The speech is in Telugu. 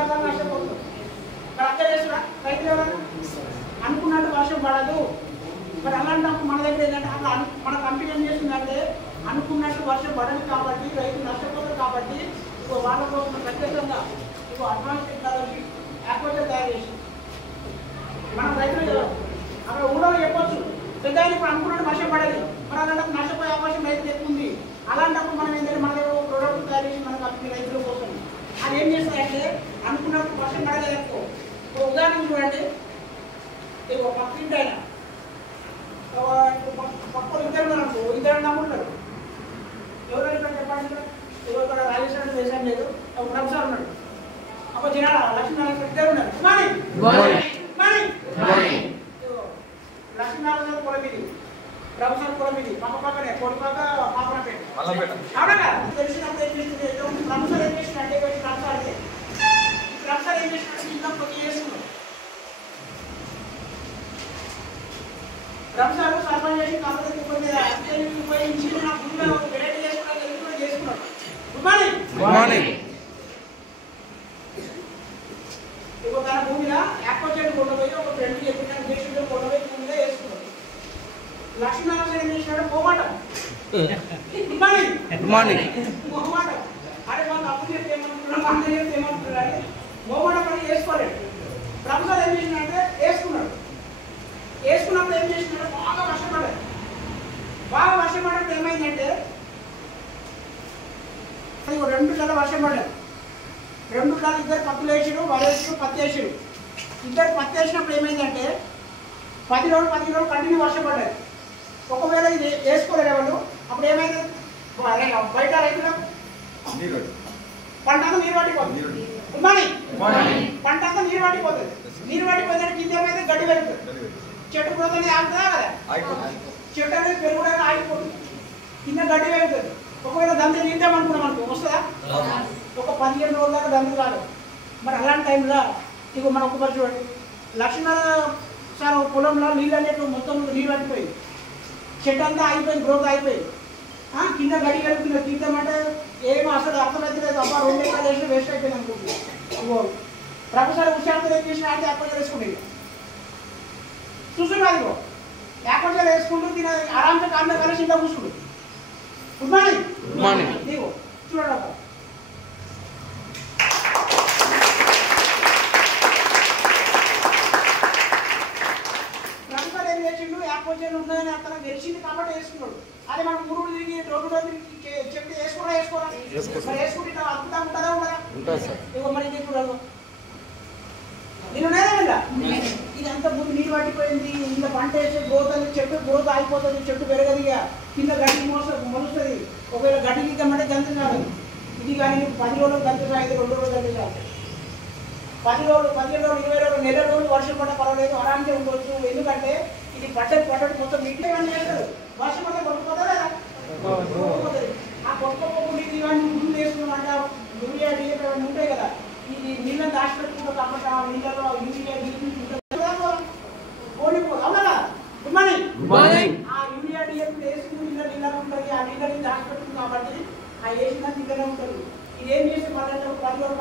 రకాల నష్టపోతుంది. మరి అర్థం చేస్తున్నా రైతులు ఎవరన్నా అనుకున్నట్టు వర్షం పడదు. మరి అలాంటప్పుడు మన దగ్గర ఏంటంటే అట్లా మన కంపెనీ ఏం చేస్తుందంటే అనుకున్నట్టు వర్షం పడదు కాబట్టి రైతులు నష్టపోతారు కాబట్టి వాళ్ళ కోసం ప్రత్యేకంగా అడ్వాన్స్ టెక్నాలజీ యాక్వాకల్చర్ తయారు చేసి మనం రైతులు అక్కడ ఊళ్ళో చెప్పొచ్చు పెద్ద ఇప్పుడు అనుకున్నట్టు వర్షం పడదు. మరి అలాంటప్పుడు నష్టపోయే అవకాశం రైతులు ఎక్కువ ఉంది. అలాంటప్పుడు మనం ఏంటంటే మన దగ్గర ప్రోడక్ట్ తయారు చేసి మన కంపెనీ రైతుల కోసం అది ఏం చేస్తాయంటే అనుకున్నప్పుడు వర్షం పడలేదు ఎక్కువ. ఇప్పుడు ఉదాహరణ చూడండి, ఒక పక్కింటి అయినా పక్కన ఇద్దరు నమ్ముంటారు. ఎవరైనా ఇక్కడ చెప్పండి, ఇక్కడ రాజేశ్వరం దేశం లేదు, ఒక ప్రొఫెసర్ ఉన్నాడు, ఒక జనాల లక్ష్మీనారాయణ ఇద్దరు ఉన్నారు. లక్ష్మీనారాయణ పొలమిది, ప్రొఫెసర్ పొలమిది, పక్కనే కొడుపాక పాపనపేట. అవునా తెలిసినప్పుడు ఏం చేస్తుంది, ప్రొఫెసర్ ఏం చేసినట్టే ప్రొఫెసర్ ఏం చేసినట్టు ఇంకా కొద్దిగా చేస్తున్నాడు. ప్రొఫెసర్ సర్పంచ్ చేసి కంపెనీ ఉపయోగించి నా భూమిలో వెరైటీ చేసుకున్నాడు. Good morning. ఇప్పుడు తన భూమిలో యాక్వాకల్చర్ కొండపోయి ఒక ఫ్రెండ్ చెప్పిన దేశంలో కొండపోయి భూమిలో వేసుకున్నాడు. లక్ష్మీనారాయణ ఏం చేసినాడు, మొహమాటం. మొహమాటం అరే మాకు అప్పు చెప్తే ఏమనుకున్నాం, మా అన్న చెప్తే ఏమనుకున్నాడు అని మొహమాటం పని వేసుకోలేడు. ప్రొఫెసర్ ఏం చేసినాడంటే వేసుకున్నాడు. వేసుకున్నప్పుడు ఏం చేసినాడు, బాగా వర్షం పడ్డాడు. బాగా వర్షం పడినప్పుడు ఏమైందంటే 2 నెలల వర్షం పడ్డాడు. 2 నెలలు ఇద్దరు పత్తులు వేసారు, వరేసారు, పత్తి వేసారు. ఇద్దరు పత్తి వేసినప్పుడు ఏమైందంటే 10 రోజులు కంటిన్యూ వర్షం పడ్డాడు. ఒకవేళ ఇది వేసుకోలేరు వాళ్ళు, అప్పుడు ఏమైంది బయట రైతులకు పంట అంతా నీరు పట్టిపోతుంది. పంట అంతా నీరు పట్టిపోతుంది. నీరు పట్టిపోతే కింద ఏమైతే గడ్డి పెరుగుతుంది. చెట్టు గ్రోత్ అనేది ఆగుతుందా కదా, చెట్టు అనేది పెరుగుడానికి ఆగిపోతుంది, కింద గడ్డి పెరుగుతుంది. ఒకవేళ దంతి నిందామనుకున్నాం అనుకో వస్తుందా, ఒక 15 రోజుల దాకా దంతి కాదు. మరి అలాంటి టైంలో ఇక మనం ఒక్కసారి చూడండి, లక్ష్మీనారాయణ సార్ పొలంలో నీళ్ళు అనేవి మొత్తం నీళ్ళు పట్టిపోయింది, చెట్టు అంతా అయిపోయింది, గ్రోత్ అయిపోయింది, కింద గడి కలుపుతుంది. తీద్దామంటే ఏమో అసలు అర్థమైతే లేదు, అబ్బా 2 ఎకరాలు వేసి వేస్ట్ అయిపోయింది అనుకుంటున్నాను. ప్రొఫెసర్ హుషారుతో ఏం చేసిన అంటే యాక్వాకల్చర్ వేసుకుంటుంది. చూస్తున్నాడు యాక్వాకల్చర్ వేసుకుంటూ తిన ఆరాంసే కాళ్ళ కలిసి ఇంట్లో కూర్చుండు. గుడ్ మార్నింగ్ నీవు చూడండి అబ్బా. ప్రొఫెసర్ ఏం చేసిండు, యాక్వాకల్చర్ ఉన్నదని అతను తెలిసింది కాబట్టి వేసుకున్నాడు. అదే మనం ఊరు తిరిగి 2 రోజులు చెప్తే వేసుకోరా మరి వేసుకుంటే అద్భుతంగా ఉంటుందా ఉండదా? ఇగో మరి ఇది చూడదు నేను నేనేమిలా ఇదంతా భూమి నీరు పట్టిపోయింది. ఇంకా పంట వేసే గ్రోత్ అని చెట్టు గ్రోత్ అయిపోతుంది, చెట్టు పెరగదు, ఇక కింద గడ్డి మొలుస్తుంది. ఒకవేళ గడ్డి దిద్దామంటే గంత కాదు. ఇది కానీ 10 రోజులు గంత సాగు, 2 రోజులు గంత సాగు. 10 రోజులు 15 రోజులు 20 రోజులు నెల రోజులు వర్షం పడ్డ పర్వాలేదు, ఆరాంసే ఉండొచ్చు. ఎందుకంటే ఇది పడ్డట్టు మొత్తం నీటిలో ఇవన్నీ చేస్తారు. వర్షం పడితే కొట్టుకుపోతా లేదా, ఆ కొట్టుకోకుండా ఇది ఇవన్నీ ముందు వేసుకున్నామంటే యూరియా డిఏపి అవన్నీ ఉంటాయి కదా, ఇది నీళ్ళని దాచిపెట్టుకుంటూ కాబట్టి ఆ నీళ్ళలో యూరియా ఓడిపోదు. అవునా? Good morning. ఆ యూరియా డిఏపి వేసి నీళ్ళ ఉంటుంది, ఆ నీళ్ళని దాచిపెట్టుకుంది కాబట్టి ఆ వేసిన నీళ్ళనే ఉంటుంది. ఇది ఏం చేసి 10 రోజులు